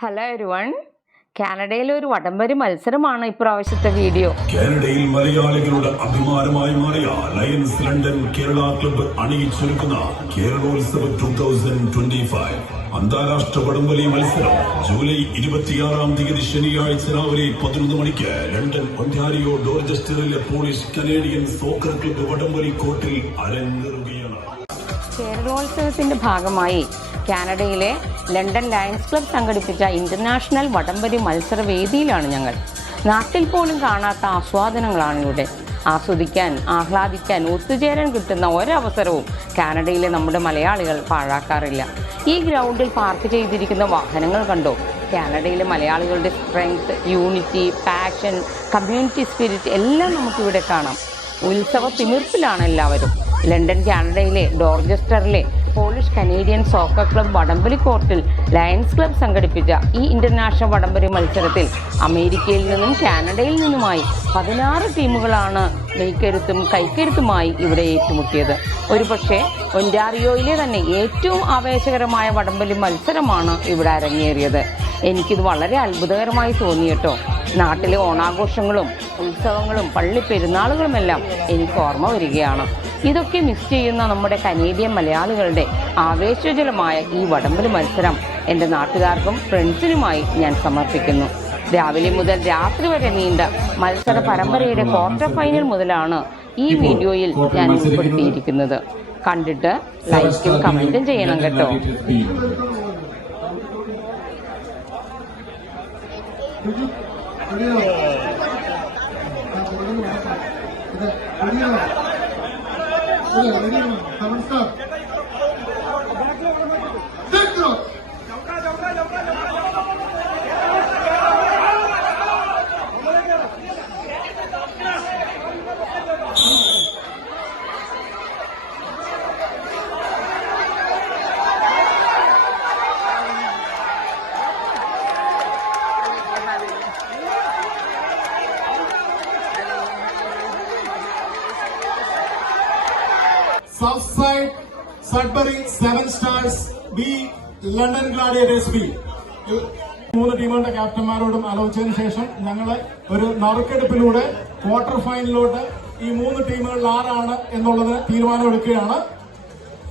Hello everyone, കാനഡയിലെ ഒരു വടംവലി മത്സരമാണ് ഇപ്രാവശ്യത്തെ വീഡിയോ. കാനഡയിൽ മലയാളികളുടെ അഭിമാനമായി മാറിയ ലയൺസ് ലണ്ടൻ കേരള ക്ലബ്ബ് അണിയിച്ചൊരുക്കുന്ന കേരളോത്സവം 2025 അന്താരാഷ്ട്ര വടംവലി മത്സരം ജൂലൈ 26-ാം തീയതി ശനിയാഴ്ച രാവിലെ 11 മണിക്ക് ലണ്ടൻ ഒന്റാരിയോ ഡോർജസ്റ്ററിലെ പോളിഷ് കനേഡിയൻ സോക്കർ ക്ലബ്ബ് വടംവലി കോർട്ടിൽ അരങ്ങേറുകയാണ്. കേരളോത്സവത്തിന്റെ ഭാഗമായി കാനഡയിലെ ലണ്ടൻ ലയൺസ് ക്ലബ്ബ് സംഘടിപ്പിച്ച ഇന്റർനാഷണൽ വടംവലി മത്സര വേദിയിലാണ് ഞങ്ങൾ. നാട്ടിൽ പോലും കാണാത്ത ആസ്വാദനങ്ങളാണ് ഇവിടെ. ആസ്വദിക്കാൻ, ആഹ്ലാദിക്കാൻ, ഒത്തുചേരാൻ കിട്ടുന്ന ഒരവസരവും കാനഡയിലെ നമ്മുടെ മലയാളികൾ പാഴാക്കാറില്ല. ഈ ഗ്രൗണ്ടിൽ പാർക്ക് ചെയ്തിരിക്കുന്ന വാഹനങ്ങൾ കണ്ടോ? കാനഡയിലെ മലയാളികളുടെ strength, unity, passion, community spirit എല്ലാം നമുക്കിവിടെ കാണാം. ഉത്സവ തിമിർപ്പിലാണ് എല്ലാവരും. ലണ്ടൻ കാനഡയിലെ ഡോർജസ്റ്ററിലെ പോളിഷ് കനേഡിയൻ സോക്കർ ക്ലബ്ബ് വടംവലി കോർട്ടിൽ ലയൺസ് ക്ലബ്ബ് സംഘടിപ്പിച്ച ഈ ഇന്റർനാഷണൽ വടംവലി മത്സരത്തിൽ അമേരിക്കയിൽ നിന്നും കാനഡയിൽ നിന്നുമായി 16 ടീമുകളാണ് മെയ്ക്കരുത്തും കൈക്കരുത്തുമായി ഇവിടെ ഏറ്റുമുട്ടിയത്. ഒരുപക്ഷെ ഒന്റാറിയോയിലെ തന്നെ ഏറ്റവും ആവേശകരമായ വടംവലി മത്സരമാണ് ഇവിടെ അരങ്ങേറിയത്. എനിക്കിത് വളരെ അത്ഭുതകരമായി തോന്നി കേട്ടോ. നാട്ടിലെ ഓണാഘോഷങ്ങളും ഉത്സവങ്ങളും പള്ളി പെരുന്നാളുകളുമെല്ലാം എനിക്ക് ഓർമ്മ വരികയാണ്. ഇതൊക്കെ മിസ് ചെയ്യുന്ന നമ്മുടെ കനേഡിയൻ മലയാളികളുടെ ആവേശജലമായ ഈ വടംവലി മത്സരം എൻ്റെ നാട്ടുകാർക്കും ഫ്രണ്ട്സിനുമായി ഞാൻ സമർപ്പിക്കുന്നു. രാവിലെ മുതൽ രാത്രി വരെ നീണ്ട മത്സര പരമ്പരയുടെ ക്വാർട്ടർ ഫൈനൽ മുതലാണ് ഈ വീഡിയോയിൽ ഞാൻ ഉൾപ്പെടുത്തിയിരിക്കുന്നത്. കണ്ടിട്ട് ലൈക്കും കമന്റും ചെയ്യണം കേട്ടോ. Southside, Sudbury, 7 Stars, B, London Gladiators B. 3 ടീമുകളുടെ ക്യാപ്റ്റന്മാരോടും ആലോചിച്ചതിന് ശേഷം ഞങ്ങൾ ഒരു നറുക്കെടുപ്പിലൂടെ ക്വാർട്ടർ ഫൈനലിലോട്ട് ഈ 3 ടീമുകളിൽ ആരാണ് എന്നുള്ളത് തീരുമാനമെടുക്കുകയാണ്.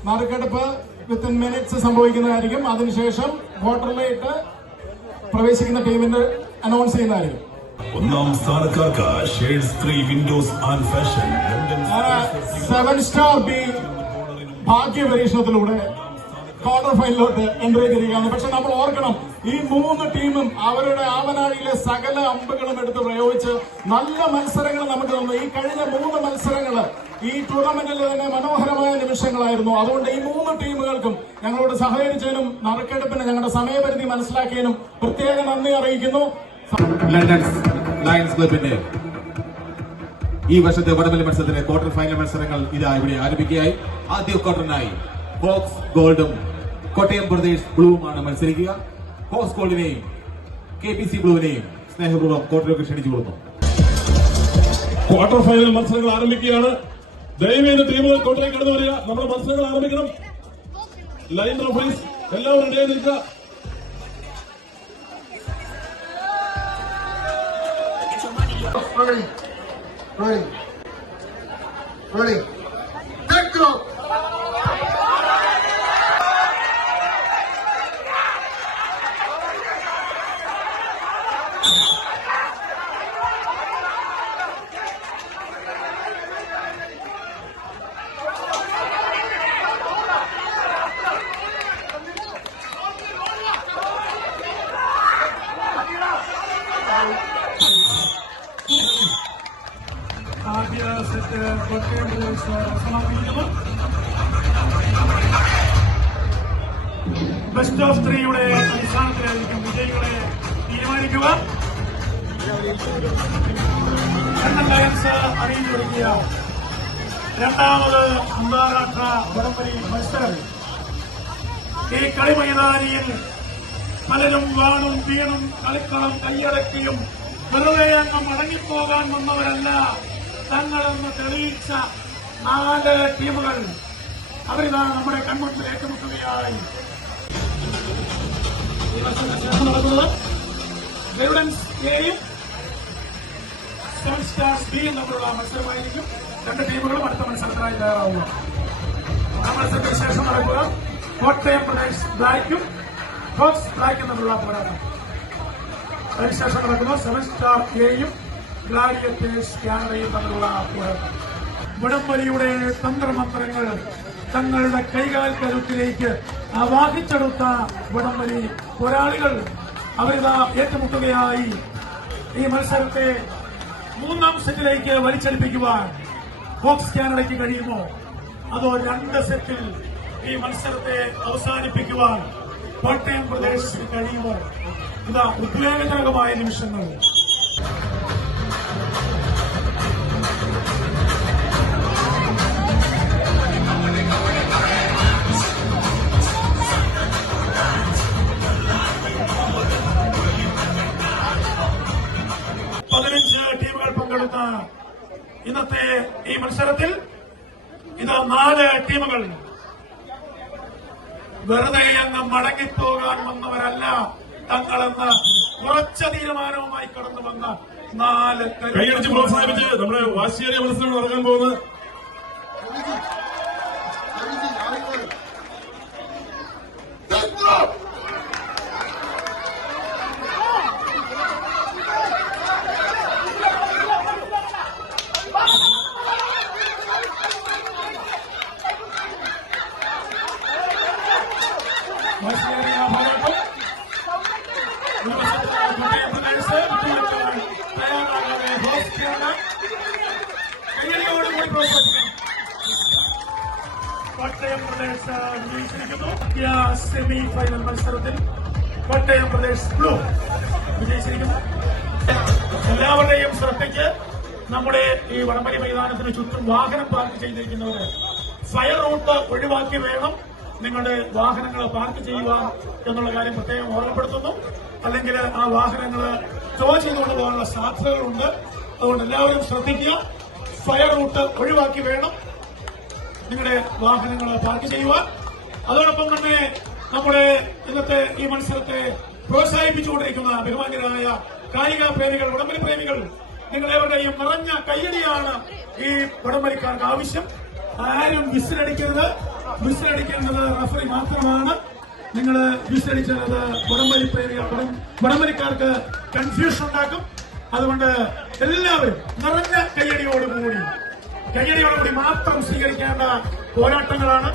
നറുക്കെടുപ്പ് വിത്തിൻ മിനിറ്റ്സ് സംഭവിക്കുന്നതായിരിക്കും. അതിനുശേഷം ക്വാർട്ടറിലേക്ക് പ്രവേശിക്കുന്ന ടീമിന്റെ അനൗൺസ് ചെയ്യുന്നതായിരിക്കും. ഒന്നാം സ്ഥാനക്കാർക്ക് shades 3 windows and fashion 7 star B ഭാഗ്യ പരീക്ഷണത്തിലൂടെ ക്വാർട്ടർ ഫൈനലിലോട്ട് എൻട്രി ചെയ്തിരിക്കുകയാണ്. പക്ഷെ നമ്മൾ ഓർക്കണം, ഈ 3 ടീമും അവരുടെ ആവനാഴിയിലെ സകല അമ്പുകളും എടുത്ത് പ്രയോഗിച്ച് നല്ല മത്സരങ്ങൾ നമുക്ക് തന്നു. ഈ കഴിഞ്ഞ 3 മത്സരങ്ങൾ ഈ ടൂർണമെന്റിൽ തന്നെ മനോഹരമായ നിമിഷങ്ങളായിരുന്നു. അതുകൊണ്ട് ഈ 3 ടീമുകൾക്കും ഞങ്ങളോട് സഹകരിച്ചതിനും നറുക്കെടുപ്പിന് ഞങ്ങളുടെ സമയപരിധി മനസ്സിലാക്കിയതിനും പ്രത്യേക നന്ദി അറിയിക്കുന്നു. ലണ്ടൻ ലയൺസ് ക്ലബിന്റെ ഈ വർഷത്തെ വടംവലി മത്സരത്തിന്റെ ക്വാർട്ടർ ഫൈനൽ മത്സരങ്ങൾ ഇതാ ഇവിടെ ആരംഭിക്കുകയായി. ആദ്യ ക്വാർട്ടറിനായി ഫോക്സ് ഗോൾഡും കോട്ടയം പ്രദേശ് ബ്ലൂവുമാണ് മത്സരിക്കുക. ഫോക്സ് ഗോൾഡിനെയും KPC ബ്ലൂവിനെയും സ്നേഹപൂർവ്വം കോർട്ടിലേക്ക് ക്ഷണിച്ചു കൊടുക്കുന്നു. ക്വാർട്ടർ ഫൈനൽ മത്സരങ്ങൾ ആരംഭിക്കുകയാണ്. ദയവേത് ടീമുകൾ കോർട്ടിലേക്ക് കടന്നു വരിക. നമ്മുടെ മത്സരങ്ങൾ ആരംഭിക്കണം. ലൈൻ റഫറീസ് എല്ലാവരും ഇടയിൽ നിൽക്കുക. Ready. Take it up. ആദ്യ സെറ്റ് കോട്ടയം സമാപിക്കുന്നു. ബെസ്റ്റ് ഓഫ് 3യുടെ അടിസ്ഥാനത്തിലായിരിക്കും വിജയികളെ തീരുമാനിക്കുക. ലണ്ടൻ ലയൺസ് അറിയിച്ചു കൊടുക്കുക. രണ്ടാമത് അന്താരാഷ്ട്ര വടംവലി മത്സരം. ഈ കളി മൈതാനിയിൽ പലരും വാണും വീണും കളിക്കളം കൈയടക്കിയും വെറുതെ അങ്ങ് മടങ്ങിപ്പോകാൻ വന്നവരല്ല. തങ്ങളെന്ന് തെളിയിച്ച 4 ടീമുകൾ അവരിതാ നമ്മുടെ കൺമുമ്പിൽ ഏറ്റുമുട്ടുകയായി. ഈ മത്സരത്തിന് ശേഷം നടക്കുന്നത് ഗരുഡൻസ് എയും സെവൻ സ്റ്റാർസ് ബിയും തമ്മിലുള്ള മത്സരമായിരിക്കും. രണ്ട് ടീമുകളും അടുത്ത മത്സരത്തിനായി തയ്യാറാവുക. ആ മത്സരത്തിന് ശേഷം നടക്കുക കോട്ടയം പ്രദേശ് ബ്ലാക്കും ഫോക്സ് ബ്ലാക്കും തമ്മിലുള്ള പോരാട്ടം. അതിനുശേഷം നടക്കുന്ന സെവൻ സ്റ്റാർ എയും ഗ്ലാഡിയേറ്റേഴ്സ് കാനഡയും തമ്മിലുള്ള പോരാട്ടം. വടംവലിയുടെ തന്ത്രമന്ത്രങ്ങൾ തങ്ങളുടെ കൈകാൽ കരുത്തിലേക്ക് ആവാഹിച്ചെടുത്ത വടംവലി പോരാളികൾ അവരിതാ ഏറ്റുമുട്ടുകയായി. ഈ മത്സരത്തെ മൂന്നാം സെറ്റിലേക്ക് വലിച്ചെടുപ്പിക്കുവാൻ ഫോക്സ് കാനഡയ്ക്ക് കഴിയുമോ, അതോ രണ്ട് സെറ്റിൽ ഈ മത്സരത്തെ അവസാനിപ്പിക്കുവാൻ കോട്ടയം പ്രദേശത്തിന് കഴിയുമോ? ഇതാ ഉദ്വേഗജനകമായ നിമിഷങ്ങൾ. ടീമുകൾ പങ്കെടുത്ത ഇന്നത്തെ ഈ മത്സരത്തിൽ ഇതാ 4 ടീമുകൾ വെറുതെ അങ്ങ് മടങ്ങിപ്പോകാൻ വന്നവരല്ല തങ്ങളെന്ന് ഉറച്ച തീരുമാനവുമായി കടന്നു വന്ന 4 കൈയടിച്ച് പ്രോത്സാഹിപ്പിച്ച് നമ്മുടെ വാശിയേറിയ മത്സരം നടക്കാൻ പോകുന്നത് കോട്ടയം പ്രദേശ് വിജയിച്ചിരിക്കുന്നു. സെമി ഫൈനൽ മത്സരത്തിൽ കോട്ടയം പ്രദേശ് ബ്ലൂ വിജയിച്ചിരിക്കുന്നു. എല്ലാവരുടെയും ശ്രദ്ധയ്ക്ക് നമ്മുടെ ഈ വടംവലി മൈതാനത്തിന് ചുറ്റും വാഹനം പാർക്ക് ചെയ്തിരിക്കുന്നവർ ഫയർ റൂട്ട് ഒഴിവാക്കി വേണം നിങ്ങളുടെ വാഹനങ്ങൾ പാർക്ക് ചെയ്യുക എന്നുള്ള കാര്യം പ്രത്യേകം ഓർമ്മപ്പെടുത്തുന്നു. അല്ലെങ്കിൽ ആ വാഹനങ്ങൾ ടോ ചെയ്തുകൊണ്ട് പോകാനുള്ള സാധ്യതകളുണ്ട്. അതുകൊണ്ട് എല്ലാവരും ശ്രദ്ധിക്കുക. ഫയർ റൂട്ട് ഒഴിവാക്കി വേണം നിങ്ങളുടെ വാഹനങ്ങൾ പാർക്ക് ചെയ്യുവാൻ. അതോടൊപ്പം തന്നെ നമ്മുടെ ഇന്നത്തെ ഈ മത്സരത്തെ പ്രോത്സാഹിപ്പിച്ചുകൊണ്ടിരിക്കുന്ന ബഹുമാന്യരായ കായിക പ്രേമികൾ, വടംവലി പ്രേമികൾ, നിങ്ങളെവരുടെയും നിറഞ്ഞ കയ്യടിയാണ് ഈ വടംവലിക്കാർക്ക് ആവശ്യം. ആരും വിസിലടിക്കരുത്. വിസിലടിക്കേണ്ടത് റഫറി മാത്രമാണ്. നിങ്ങൾ വിസിലടിച്ചത് വടംവലി പ്രേമികൾ, വടംവലിക്കാർക്ക് കൺഫ്യൂഷൻ ഉണ്ടാക്കും. അതുകൊണ്ട് എല്ലാവരും നിറഞ്ഞ കയ്യടിയോടുകൂടി മാത്രം സ്വീകരിക്കേണ്ട പോരാട്ടങ്ങളാണ്.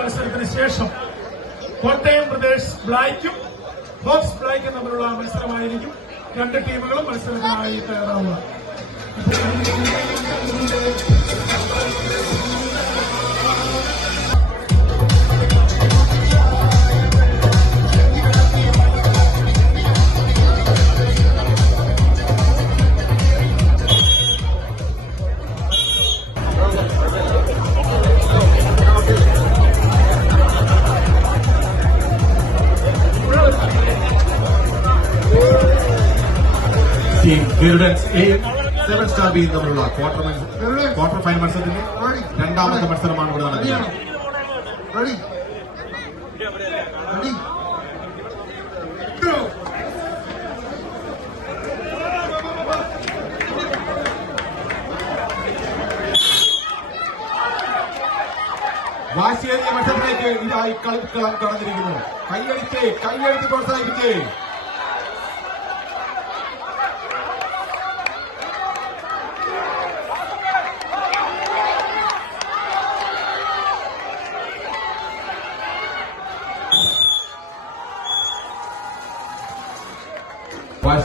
മത്സരത്തിന് ശേഷം കോട്ടയം പ്രദേശ് ബ്ലാക്കും ഫോക്സ് ബ്ലാക്കും തമ്മിലുള്ള മത്സരമായിരിക്കും. രണ്ട് ടീമുകളും മത്സരത്തിനായി തയ്യാറാവുക. ടീം ഗരുഡൻസ് എയും 7 സ്റ്റാർ ബിയും തമ്മിലുള്ള ക്വാർട്ടർ ഫൈനൽ മത്സരത്തിന്റെ രണ്ടാമത്തെ മത്സരമാണ് ഇവിടെ നടക്കുന്നത്. വാശിയേറിയ മത്സരത്തിലേക്ക് ഇതായി കളിക്കളം കടന്നിരിക്കുന്നു. കൈയടിച്ച്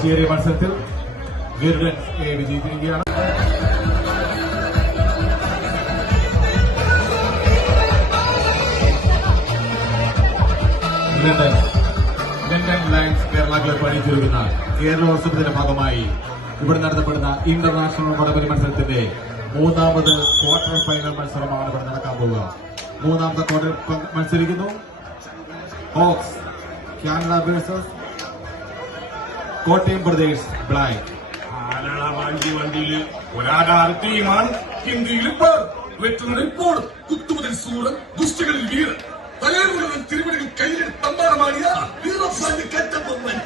വാശിയേറിയ മത്സരത്തിൽ ഗരുഡൻസ് എ വിജയിച്ചിരിക്കുകയാണ്. ലണ്ടൻ ലയൺസ് കേരള ക്ലബ് അണിയിച്ചൊരുക്കുന്ന കേരളോത്സവത്തിന്റെ ഭാഗമായി ഇവിടെ നടത്തപ്പെടുന്ന ഇന്റർനാഷണൽ വടംവലി മത്സരത്തിന്റെ മൂന്നാമത് ക്വാർട്ടർ ഫൈനൽ മത്സരമാണ് ഇവിടെ നടക്കാൻ പോവുക. മൂന്നാമത്തെ ക്വാർട്ടർ മത്സരിക്കുന്നു hoax Canada versus Kottayam Pradesh black. വണ്ടിയിൽ ഒരാധാര ടീമാണ്. ഹിന്ദിയിൽ വെറ്റുന്നതിൽ ഇപ്പോൾ കുത്തുമുതൽ സൂറൻ ദുഷ്ടകളിൽ വീരൻ തലമുഴുവൻ തിരുവടികൾ കയ്യിൽ തമ്പാടമാടിയ വീരസാന്യ കറ്റപ്പൊമ്മൻ.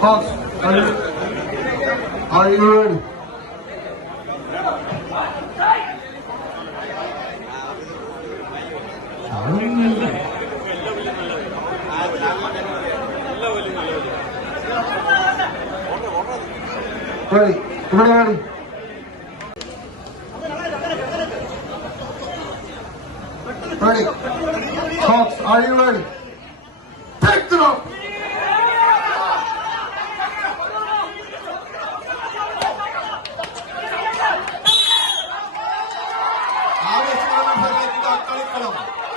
Hawks, are you ready? Ready, ready. Ready. Hawks, are you ready? Take them up!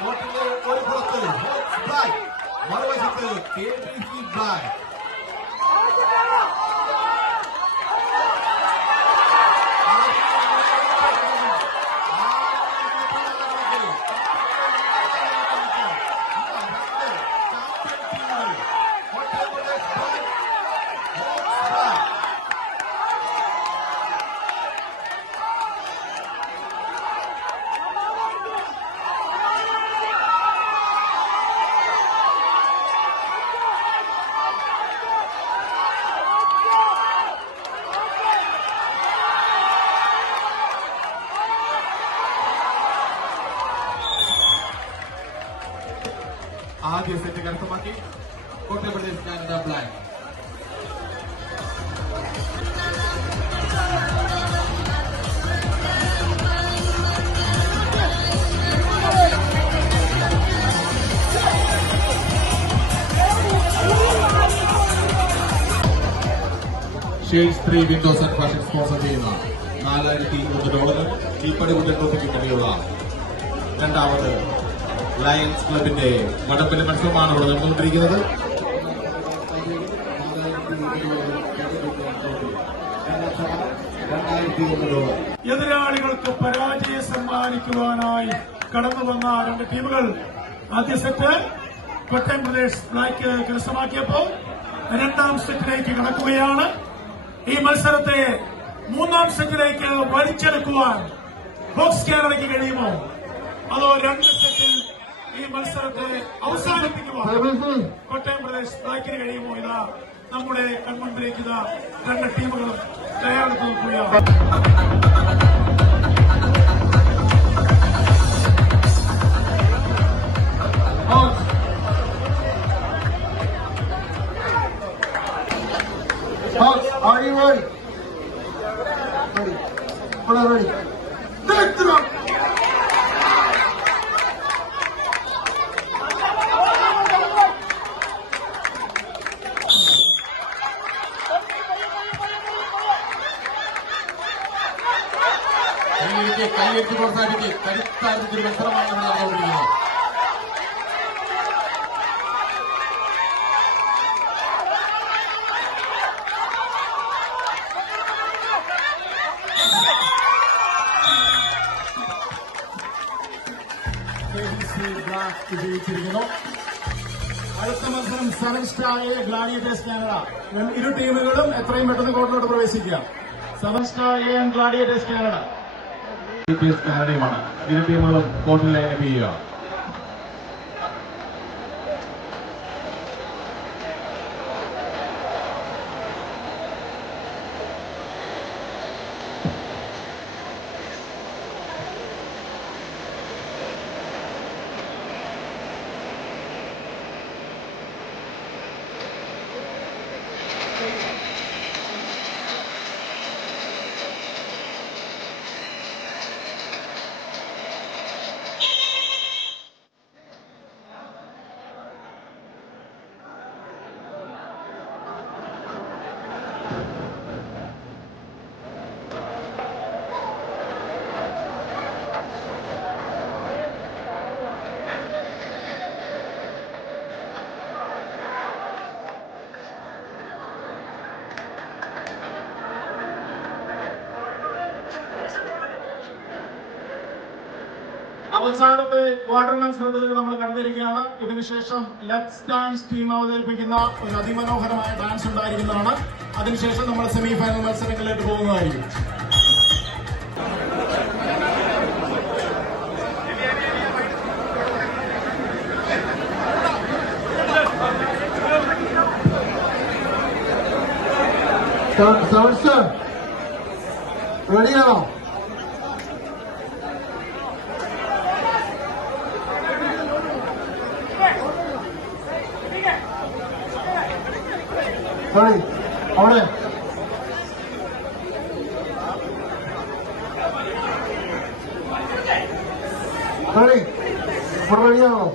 കോർട്ടിന്റെ ഒരു പുറത്ത് ഹോക്സ് ബ്ലാക്ക്, മറുവശത്ത് KBC ബ്ലാക്ക്. ആദ്യ സെറ്റ് കരസ്ഥമാക്കി Kottayam Pradesh Canada black. Shades 3 windows and fashion sponsor ചെയ്യുന്ന $4001 കീപ്പടികുട്ടൻ ട്രോഫിക്ക് വേണ്ടിയുള്ള രണ്ടാമത് ലയൺസ് ക്ലബിന്റെ വടംവലി മത്സരമാണ് ഇവിടെ നടന്നുകൊണ്ടിരിക്കുന്നത്. എതിരാളികൾക്ക് പരാജയം സമ്മാനിക്കുവാനായി കടന്നു വന്ന രണ്ട് ടീമുകൾ ആദ്യ സെറ്റ് കോട്ടയം പ്രദേശ് ബ്ലാക്ക് കരസ്ഥമാക്കിയപ്പോൾ രണ്ടാം സെറ്റിലേക്ക് കടക്കുകയാണ്. ഈ മത്സരത്തെ മൂന്നാം സെറ്റിലേക്ക് വലിച്ചെടുക്കുവാൻ ഹോക്സ് കാനഡയ്ക്ക് കഴിയുമോ, അതോ രണ്ട് സെറ്റിൽ ഈ മത്സരത്തെ അവസാനിപ്പിക്കുവാൻ കോട്ടയം പ്രദേശ് ബ്ലാക്കിന് കഴിയുമോ? ഇതാ നമ്മുടെ കൺമുൻപിലേക്ക് ഇതാ രണ്ട് ടീമുകളും തയ്യാറെടുത്ത് നോക്കുകയാണ്. Hawks, are you ready? Ready. We're ready. Take them up! കൈയെത്തി പ്രോത്സാഹിപ്പിച്ച് കരുത്താർജിച്ചൊരു മത്സരമാണ് ഇവിടെ നടന്നുകൊണ്ടിരിക്കുന്നത്. വിജയിച്ചിരിക്കുന്നു. അടുത്ത മത്സരം 7 സ്റ്റാർ എ ഗ്ലാഡിയേറ്റേഴ്സ് കാനഡ. ഇരു ടീമുകളും എത്രയും പെട്ടെന്ന് കോർട്ടിലോട്ട് പ്രവേശിക്കുക. 7 star A and gladiators Canada. കാനഡയുമാണ് ഇരു ടീമുകളും കോർട്ടിലെ ചെയ്യുക. അവസാനത്തെ ക്വാർട്ടർ മത്സരത്തിൽ നമ്മൾ കണ്ടിരിക്കുകയാണ്. ഇതിനുശേഷം ലെറ്റ്സ് ഡാൻസ് ടീം അവതരിപ്പിക്കുന്ന ഒരു അതിമനോഹരമായ ഡാൻസ് ഉണ്ടായിരിക്കുന്നതാണ്. അതിനുശേഷം നമ്മൾ സെമി ഫൈനൽ മത്സരങ്ങളിലേക്ക് പോകുന്നതായിരിക്കും. റെഡിയാണോ? അവിടെ റെഡിയാണോ?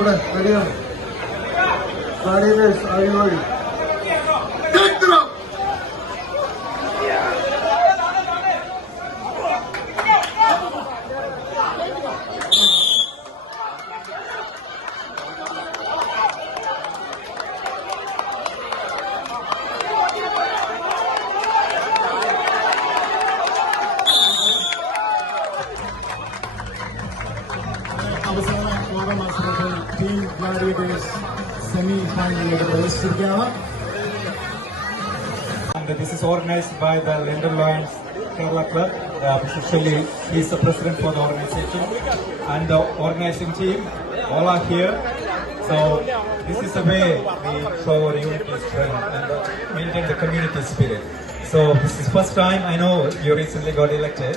Ready? Gladiators, are you ready? Take them up! Team Gladiators semi-final പ്രവേശിച്ചിരിക്കുകയാണ്. This is organized by the London Lions Kerala Club. Officially, he is the president for the organization, and the organizing team all are here. So this is the way we show our unity strength and maintain the community spirit. So this is first time. I know you recently got elected.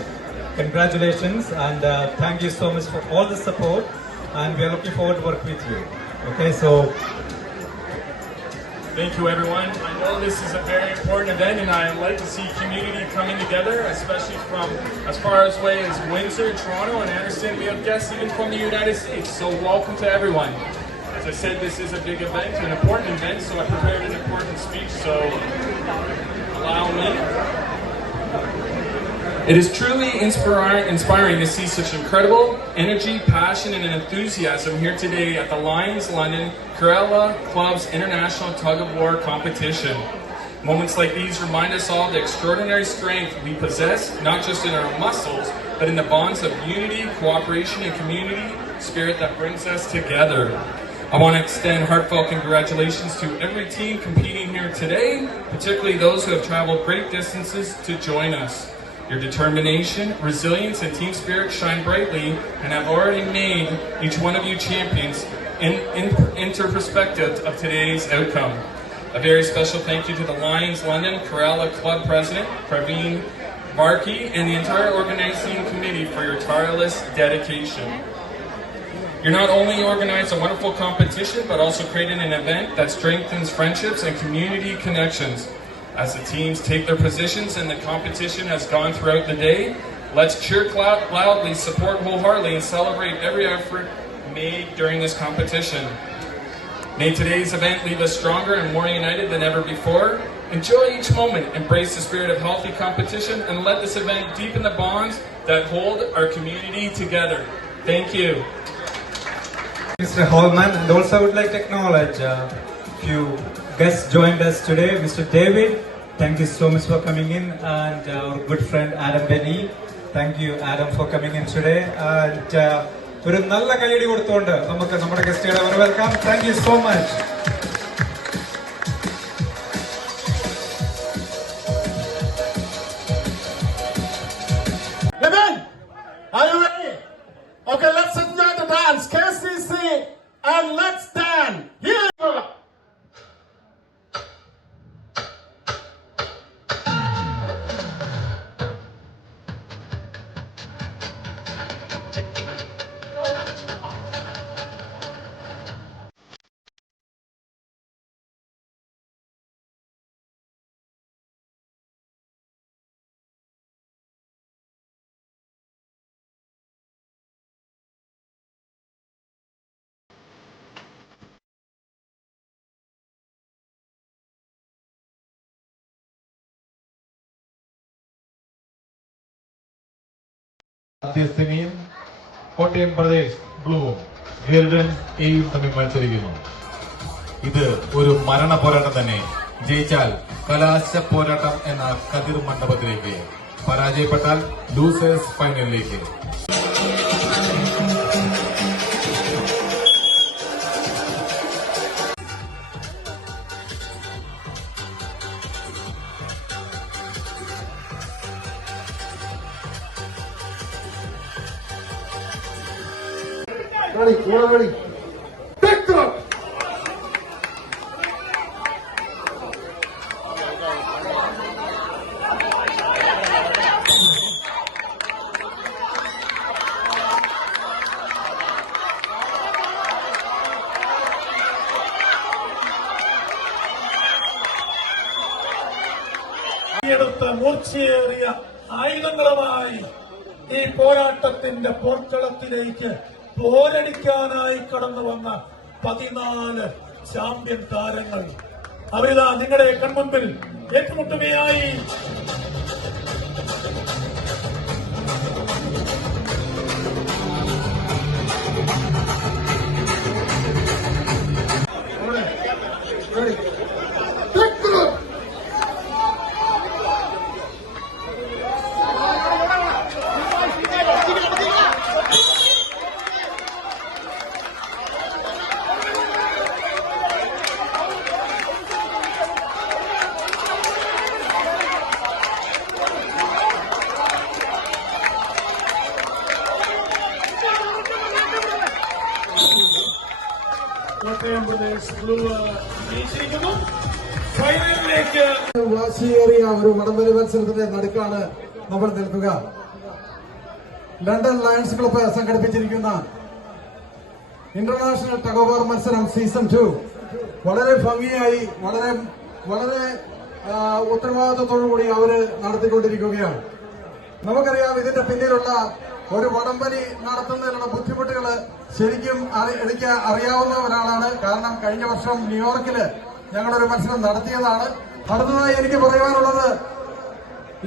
Congratulations, and thank you so much for all the support. And we are looking forward to work with you. Okay, so thank you, everyone. I know this is a very important event, and I like to see community coming together, especially from as far away as Windsor, Toronto, and I understand we have guests even from the United States. So welcome to everyone. As I said, this is a big event, an important event, so I prepared an important speech. So allow me. It is truly inspiring to see such incredible energy, passion, and enthusiasm here today at the Lions London Kerala Club's International Tug of War competition. Moments like these remind us all of the extraordinary strength we possess, not just in our muscles, but in the bonds of unity, cooperation, and community spirit that brings us together. I want to extend heartfelt congratulations to every team competing here today, particularly those who have traveled great distances to join us. Your determination, resilience, and team spirit shine brightly and have already made each one of you champions into perspective of today's outcome. A very special thank you to the Lions London Kerala Club President, Praveen Varkey, and the entire organizing committee for your tireless dedication. You're not only organized a wonderful competition, but also created an event that strengthens friendships and community connections. As the teams take their positions and the competition has gone throughout the day, let's cheer loudly, support wholeheartedly, and celebrate every effort made during this competition. May today's event leave us stronger and more united than ever before. Enjoy each moment, embrace the spirit of healthy competition, and let this event deepen the bonds that hold our community together. Thank you. Mr. Holman, and also I would like to acknowledge a few guests joined us today. Mr. David, thank you so much for coming in, and our good friend Adam Benny. Thank you, Adam, for coming in today. And ഒരു നല്ല കൈയടി കൊടുത്തുകൊണ്ട് നമുക്ക് നമ്മുടെ ഗസ്റ്റുകളെ വരവേൽക്കാം. Thank you so much. Levin, are you ready? Okay, let's enjoy the dance. KCC, and let's dance. Here you go. മധ്യസ്ഥനെയും Kottayam Pradesh ബ്ലൂവും golden എയും തമ്മിൽ മത്സരിക്കുന്നു. ഇത് ഒരു മരണ പോരാട്ടം തന്നെ. ജയിച്ചാൽ കലാശ പോരാട്ടം എന്ന കതിർ മണ്ഡപത്തിലേക്ക്, പരാജയപ്പെട്ടാൽ ലൂസേഴ്സ് ഫൈനലിലേക്ക്. Ready, we're ready. Pick them up. എടുത്ത മൂർച്ചയേറിയ ആയുധങ്ങളുമായി ഈ പോരാട്ടത്തിന്റെ പോർക്കളത്തിലേക്ക് പോരടിക്കാനായി കടന്നു വന്ന 14 ചാമ്പ്യൻ താരങ്ങൾ അവരിതാ നിങ്ങളുടെ കൺമുൻപിൽ ഏറ്റുമുട്ടുകയായി. Ready. Pick them up. Kottayam Pradesh blue ജയിച്ചിരിക്കുന്നു. ഫൈനലിലേക്ക് വാശിയേറിയ ഒരു വടംവലി മത്സരത്തിന്റെ നടുക്കാണ് നമ്മൾ നിൽക്കുക. ലണ്ടൻ ലയൺസ് ക്ലബ്ബ് സംഘടിപ്പിച്ചിരിക്കുന്ന ഇന്റർനാഷണൽ ടഗ് ഓഫ് വാർ മത്സരം സീസൺ 2 വളരെ ഭംഗിയായി വളരെ ഉത്തരവാദിത്വത്തോടുകൂടി അവര് നടത്തിക്കൊണ്ടിരിക്കുകയാണ്. നമുക്കറിയാം ഇതിന്റെ പിന്നിലുള്ള ഒരു വടംവലി നടത്തുന്നതിനുള്ള ബുദ്ധിമുട്ടുകൾ ശരിക്കും എനിക്ക് അറിയാവുന്ന ഒരാളാണ്. കാരണം കഴിഞ്ഞ വർഷം ന്യൂയോർക്കില് ഞങ്ങളൊരു മത്സരം നടത്തിയതാണ്. അടുത്തതായി എനിക്ക് പറയാനുള്ളത്,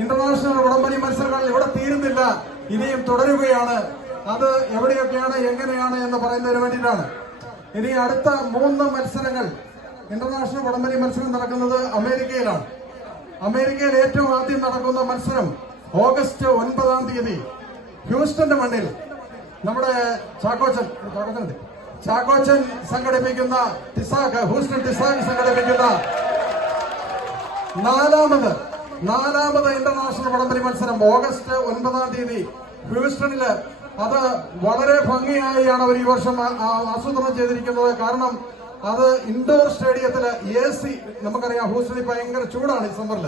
ഇന്റർനാഷണൽ വടംവലി മത്സരങ്ങൾ ഇവിടെ തീരുന്നില്ല, ഇനിയും തുടരുകയാണ്. അത് എവിടെയൊക്കെയാണ് എങ്ങനെയാണ് എന്ന് പറയുന്നതിന് വേണ്ടിയിട്ടാണ്. ഇനി അടുത്ത 3 മത്സരങ്ങൾ, ഇന്റർനാഷണൽ വടംവലി മത്സരം നടക്കുന്നത് അമേരിക്കയിലാണ്. അമേരിക്കയിൽ ഏറ്റവും ആദ്യം നടക്കുന്ന മത്സരം ഓഗസ്റ്റ് 9-ാം തീയതി ഹ്യൂസ്റ്റന്റെ മണ്ണിൽ നമ്മുടെ ചാക്കോച്ചൻ സംഘടിപ്പിക്കുന്ന ഹൂസ്റ്റൺ ടിസാക് സംഘടിപ്പിക്കുന്ന നാലാമത് ഇന്റർനാഷണൽ വടംവലി മത്സരം ഓഗസ്റ്റ് 9-ാം തീയതി ഹ്യൂസ്റ്റണില്. അത് വളരെ ഭംഗിയായാണ് അവർ ഈ വർഷം ആസൂത്രണം ചെയ്തിരിക്കുന്നത്. കാരണം അത് ഇൻഡോർ സ്റ്റേഡിയത്തില് AC, നമുക്കറിയാം ഹൂസ്റ്റണിൽ ഭയങ്കര ചൂടാണ് ഡിസംബറിൽ.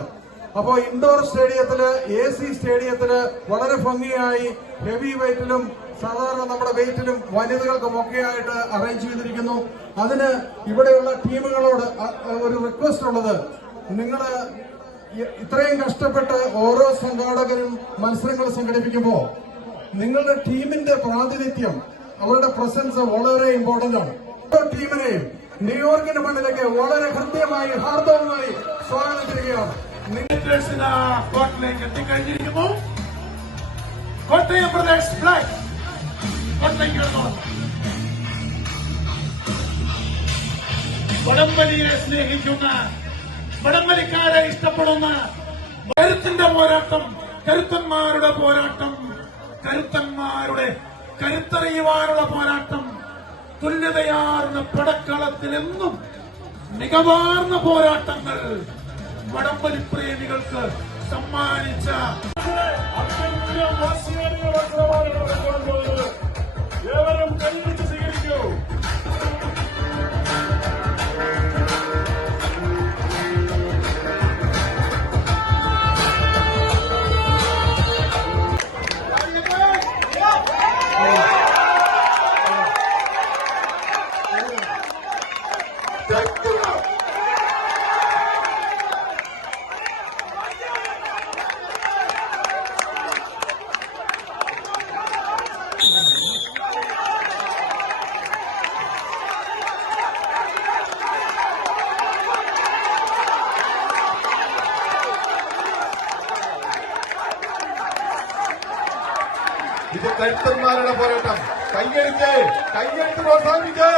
അപ്പോ ഇൻഡോർ സ്റ്റേഡിയത്തില് AC സ്റ്റേഡിയത്തില് വളരെ ഭംഗിയായി ഹെവി വെയിറ്റിലും സാധാരണ നമ്മുടെ വെയിറ്റിലും വനിതകൾക്കും ഒക്കെയായിട്ട് അറേഞ്ച് ചെയ്തിരിക്കുന്നു. അതിന് ഇവിടെയുള്ള ടീമുകളോട് ഒരു റിക്വസ്റ്റ് ഉള്ളത്, നിങ്ങള് ഇത്രയും കഷ്ടപ്പെട്ട് ഓരോ സംഘാടകരും മത്സരങ്ങൾ സംഘടിപ്പിക്കുമ്പോൾ നിങ്ങളുടെ ടീമിന്റെ പ്രാതിനിധ്യം, അവരുടെ പ്രസൻസ് വളരെ ഇമ്പോർട്ടന്റ് ആണ്. ഓരോ ടീമിനെയും ന്യൂയോർക്കിന്റെ മണ്ണിലേക്ക് വളരെ ഹൃദ്യമായി ഹാർദവമായി സ്വാഗതം ചെയ്യുകയാണ്. കോർട്ടിലേക്ക് എത്തിക്കഴിഞ്ഞിരിക്കുന്നു. കോട്ടയം പ്രദേശ് ബ്ലാക്ക് കോട്ടയ്ക്ക് വടംവലിയെ സ്നേഹിക്കുന്ന, വടംവലിക്കാരെ ഇഷ്ടപ്പെടുന്ന, കരുത്തിന്റെ പോരാട്ടം, കരുത്തന്മാരുടെ പോരാട്ടം, കരുത്തന്മാരുടെ കരുത്തറിയുവാനുള്ള പോരാട്ടം, തുല്യതയാർന്ന പടക്കളത്തിൽ എന്നും മികവാർന്ന പോരാട്ടങ്ങൾ വടംവലി പ്രേമികൾക്ക് സമ്മാനിച്ച ഏവരും കൈവിട്ട് സ്വീകരിക്കൂ. ഇത് കരുത്തന്മാരുടെ പോരാട്ടം. കൈയെടുത്ത് പ്രോത്സാഹിപ്പിക്കേ.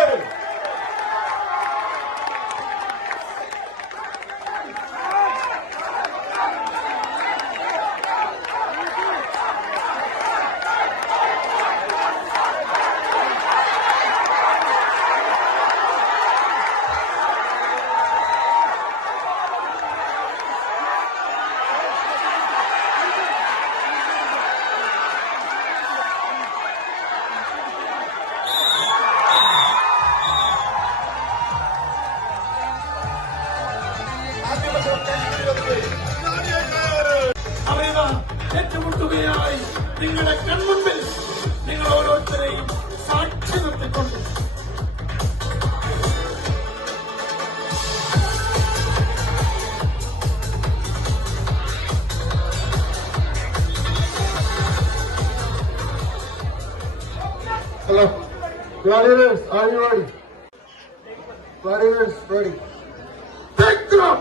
അറിയുക, ഏറ്റുമുട്ടുകയായി നിങ്ങളുടെ കൺമുമ്പിൽ നിങ്ങൾ ഓരോരുത്തരെയും സാക്ഷി നിർത്തിക്കൊണ്ട് Hello. Gladiators, are you ready? Gladiators, ready. take them up.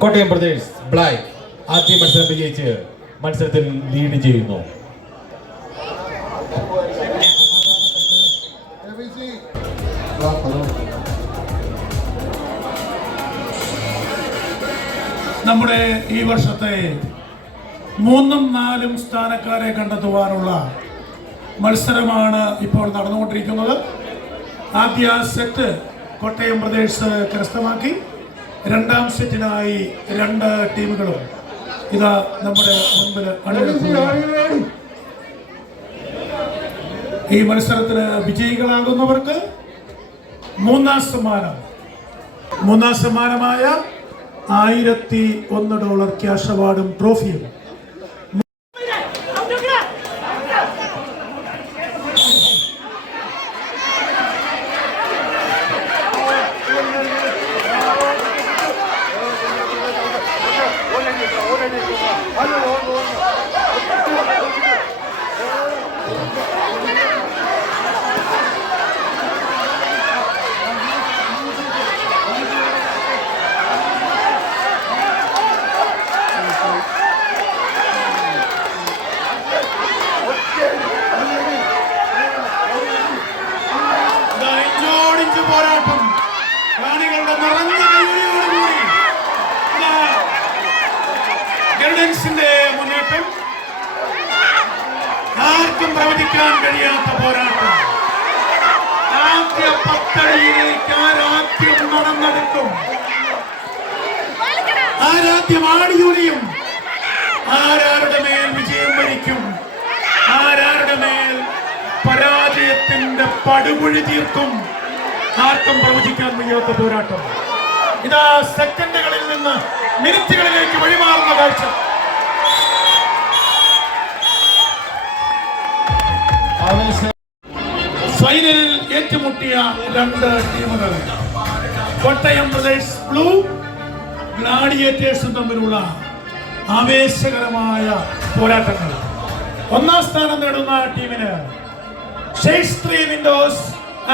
Kottayam Pradesh black ആദ്യ മത്സരം വിജയിച്ച് മത്സരത്തിൽ ലീഡ് ചെയ്യുന്നു. നമ്മുടെ ഈ വർഷത്തെ 3ഉം 4ഉം സ്ഥാനക്കാരെ കണ്ടെത്തുവാനുള്ള മത്സരമാണ് ഇപ്പോൾ നടന്നുകൊണ്ടിരിക്കുന്നത്. ആദ്യ സെറ്റ് കോട്ടയം പ്രദേശ് കരസ്ഥമാക്കി. രണ്ടാം സെറ്റിനായി 2 ടീമുകളും ഇതാ നമ്മുടെ മുൻപിൽ അണിനിരക്കുകയാണ്. ഈ മത്സരത്തിന് വിജയികളാകുന്നവർക്ക് മൂന്നാം സമ്മാനമായ $1001 ക്യാഷ് അവാർഡും ട്രോഫിയും പഞ്ച് പോരാട്ടം. കാണികളുടെ നിറഞ്ഞ കൈയടിയോടുകൂടി ഗരുഡൻസിന്റെ മുന്നേറ്റം. ആർക്കും പ്രവചിക്കാൻ കഴിയാത്ത പോരാട്ടം. ആദ്യ 10 അടിയിലേക്ക് ആരാദ്യം നടന്നെടുക്കും, ആരാദ്യം ആടിയുലിയും, ആരാരുടെ മേൽ വിജയം വരിക്കും, ആരാരുടെ മേൽ പരാജയത്തിന്റെ പടുകുഴി തീർക്കും, ആർക്കും പ്രവചിക്കാൻ വയ്യാത്ത പോരാട്ടം. ഇതാ സെക്കൻഡുകളിൽ നിന്ന് മിനിറ്റുകളിലേക്ക് വഴിമാറുന്ന കാഴ്ച. ഫൈനലിൽ ഏറ്റുമുട്ടിയ 2 ടീമുകൾ കോട്ടയം ബ്രദേഴ്സ് ബ്ലൂ ഗ്ലാഡിയേറ്റേഴ്സും തമ്മിലുള്ള ആവേശകരമായ പോരാട്ടങ്ങൾ. 1ാം സ്ഥാനം നേടുന്ന ടീമിന് shades 3 windows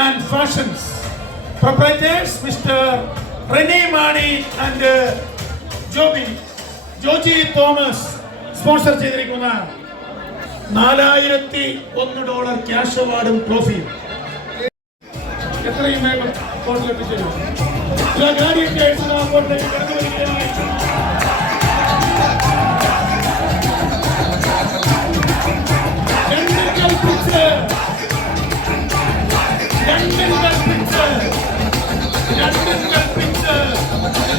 and fashions proprietors mister Reni Mani and Joji Thomas sponsor ചെയ്തിരിക്കുന്ന $4001 ക്യാഷ് അവാർഡും ട്രോഫിയും എത്രയും വേഗം കോർട്ടിലെത്തിച്ചേരും. കോർട്ടിലേക്ക് കടന്നു വരികയായി.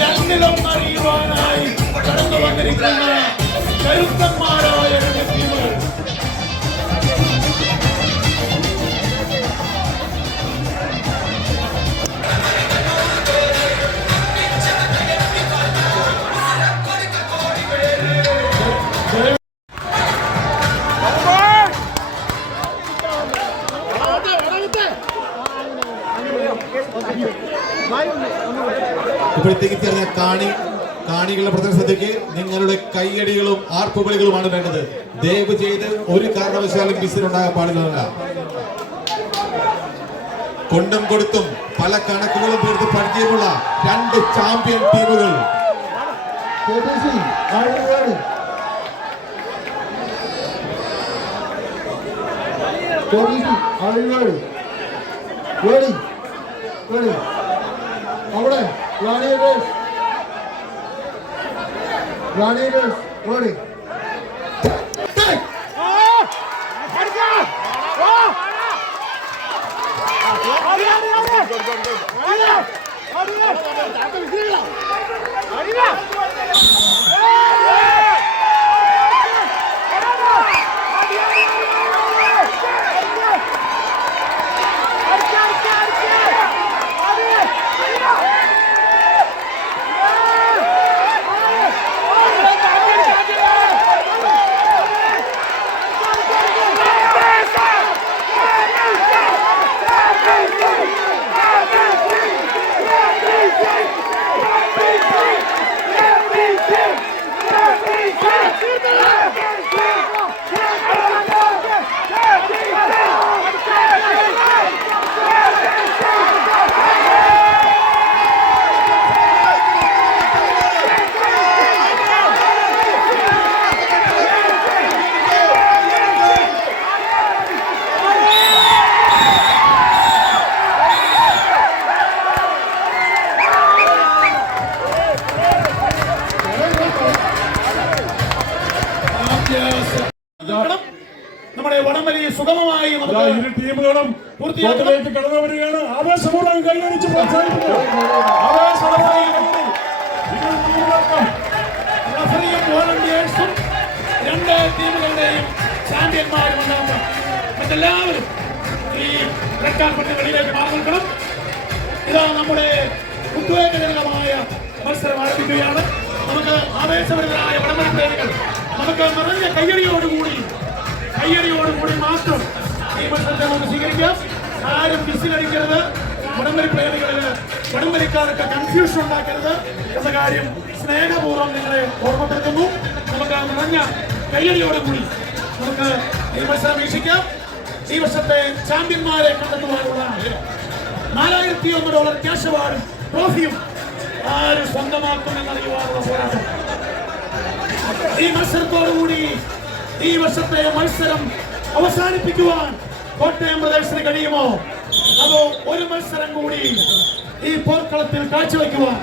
രണ്ടിലും അറിയുവാനായി കടന്നു വന്നിരിക്കുന്ന കരുത്തന്മാരായ ടീമുകൾ. ഇപ്പോഴത്തേക്ക് ചേർന്ന കാണികളുടെ പ്രധാന ശ്രദ്ധയ്ക്ക് നിങ്ങളുടെ കൈയടികളും ആർപ്പുവിളികളുമാണ് വേണ്ടത്. ദയവ് ചെയ്ത് ഒരു കാരണവശാലും മിസ്സിനുണ്ടാകാൻ പാടില്ല. കൊണ്ടും കൊടുത്തും പല കണക്കുകളും തീർത്ത് പരിചയമുള്ള 2 ചാമ്പ്യൻ ടീമുകൾ. അവിടെ Gladiators, ready. നമ്മുടെ വടംവലി സുഗമമായി ഇരു ടീമുകളും കോർട്ടിലേക്ക് കടന്നു വരികയാണ്. ആവേശപൂർവ്വം കൈയടിച്ച് പ്രോത്സാഹിപ്പിക്കുന്നു. ആവേശപൂർവ്വം ഇരു ടീമുകൾക്കും റഫറിയും വോളണ്ടിയേഴ്സും 2 ടീമുകളുടെയും ചാമ്പ്യന്മാരും ഉണ്ടാകും. മറ്റെല്ലാവരും ഈ റെഡ് കാർപ്പറ്റിന് വെളിയിലേക്ക് മാറി നിൽക്കണം. ഇതാ നമ്മുടെ ഉദ്വേഗജനകമായ മത്സരം ആരംഭിക്കുകയാണ്. നമുക്ക് ആവേശഭരിതരായ വടംവലി പ്രേമികൾ നമുക്ക് നിറഞ്ഞ കയ്യടിയോടുകൂടി മാത്രം ഈ മത്സരത്തെ നമുക്ക് സ്വീകരിക്കാം. ആരും വിസിലടിക്കരുത്. വടംവലി പ്രേമികളിൽ വടംവലിക്കാർക്ക് കൺഫ്യൂഷൻ ഉണ്ടാക്കരുത് എന്ന കാര്യം സ്നേഹപൂർവ്വം നിങ്ങളെ ഓർമ്മപ്പെടുത്തുന്നു. നമുക്ക് നിറഞ്ഞ കയ്യടിയോടുകൂടി നമുക്ക് ഈ മത്സരം വീക്ഷിക്കാം. ഈ വർഷത്തെ ചാമ്പ്യന്മാരെ കണ്ടെത്തുവാനുള്ള $4001 ക്യാഷ് അവാർഡും ട്രോഫിയും ആര് സ്വന്തമാക്കുമെന്നറിയുവാനുള്ള പോരാട്ടം. ഈ മത്സരത്തോടുകൂടി ഈ വർഷത്തെ മത്സരം അവസാനിപ്പിക്കുവാൻ കോട്ടയം ബ്രദേഴ്സിന് കഴിയുമോ, അതോ ഒരു മത്സരം കൂടി ഈ പോർക്കളത്തിൽ കാഴ്ചവെക്കുവാൻ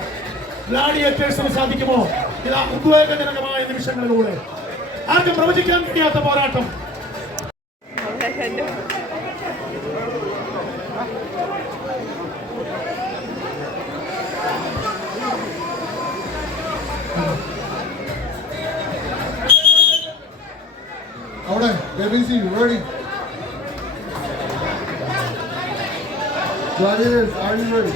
ഗ്ലാഡിയേറ്റേഴ്സിന് സാധിക്കുമോ? ഇതാ ഉദ്വേഗജനകമായ നിമിഷങ്ങളിലൂടെ ആർക്കും പ്രവചിക്കാൻ കഴിയാത്ത പോരാട്ടം. അവിടെ ABC ready. Gladiators, are you ready?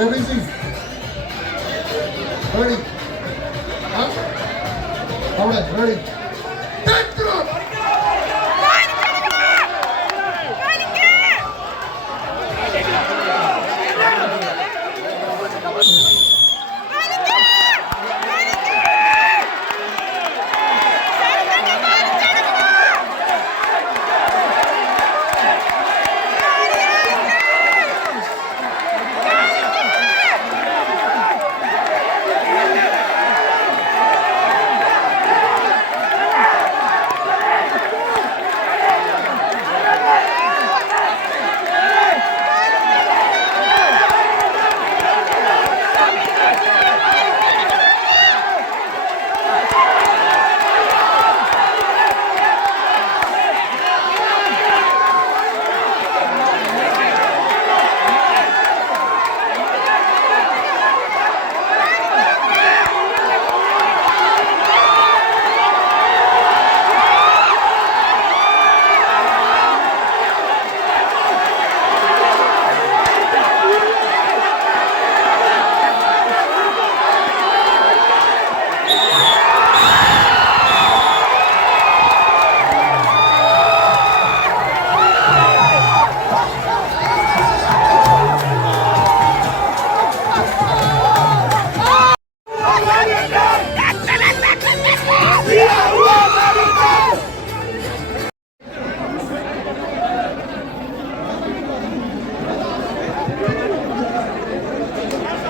ABC ready. അവിടെ ready.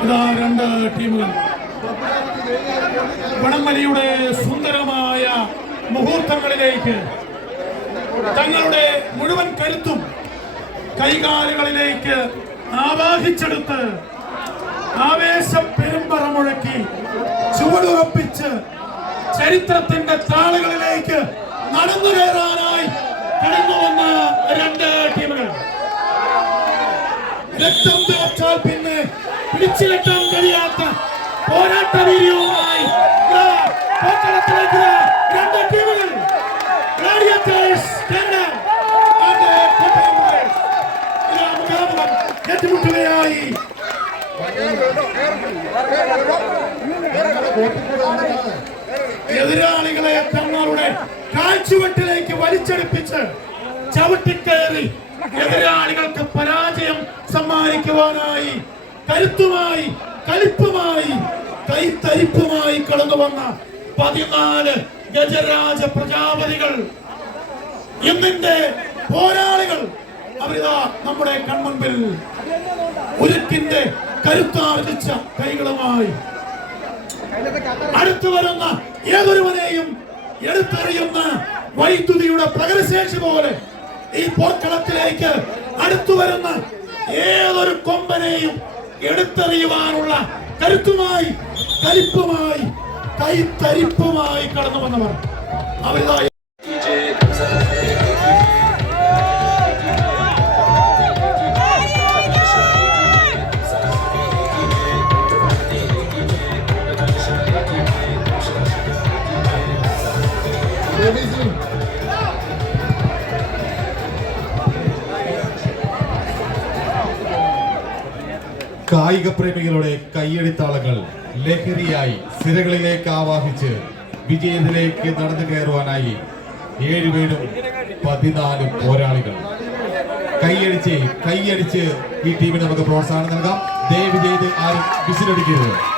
ഇതാ രണ്ട് ടീമുകൾ വടംവലിയുടെ സുന്ദരമായ മുഹൂർത്തങ്ങളിലേക്ക് തങ്ങളുടെ മുഴുവൻ കരുത്തും കൈകാലുകളിലേക്ക് ആവാഹിച്ചെടുത്ത് ആവേശം പെരുമ്പറ മുഴക്കി ചുവടുറപ്പിച്ച് ചരിത്രത്തിന്റെ താളുകളിലേക്ക് നടന്നു കയറാനായി കടന്നു വന്ന രണ്ട് ടീമുകൾ. രക്തം തിളച്ചാൽ പിന്നെ പിടിച്ചു കെട്ടാൻ കഴിയാത്ത പോരാട്ട വീര്യവുമായി രണ്ട് ടീമുകൾ ഏറ്റുമുട്ടുകയായി. എതിരാളികളെ തങ്ങളുടെ കാഴ്ചവെട്ടിലേക്ക് വലിച്ചെടുപ്പിച്ച് ചവിട്ടിക്കയറി എതിരാളികൾക്ക് പരാജയം സമ്മാനിക്കുവാനായി കരുത്തുമായി കലിപ്പുമായി കൈത്തരിപ്പുമായി കടന്നു വന്ന 14 ഗജരാജ പ്രജാപതികൾ ഇന്നിന്റെ പോരാളികൾ അവരിതാ നമ്മുടെ കൺമുൻപിൽ ഉരുക്കിന്റെ കരുത്താർജിച്ച കൈകളുമായി അടുത്തു വരുന്ന ഏതൊരുവനെയും എടുത്തെറിയുന്ന വൈദ്യുതിയുടെ പ്രകരശേഷി പോലെ ഈ പോർക്കളത്തിലേക്ക് അടുത്തു വരുന്ന ഏതൊരു കൊമ്പനെയും എടുത്തെറിയുവാനുള്ള കരുത്തുമായി കലിപ്പുമായി കൈത്തരിപ്പുമായി കടന്നു വന്നവർ അവരിതാ കായിക പ്രേമികളുടെ കയ്യടിത്താളങ്ങൾ ലഹരിയായി സിരകളിലേക്ക് ആവാഹിച്ച് വിജയത്തിലേക്ക് നടന്നു കയറുവാനായി 7 പേരും 14 പോരാളികൾ. കൈയടിച്ച് ഈ ടീമിന് നമുക്ക് പ്രോത്സാഹനം നൽകാം. ദയവ് ചെയ്ത് ആരും വിസിലടിക്കരുത്.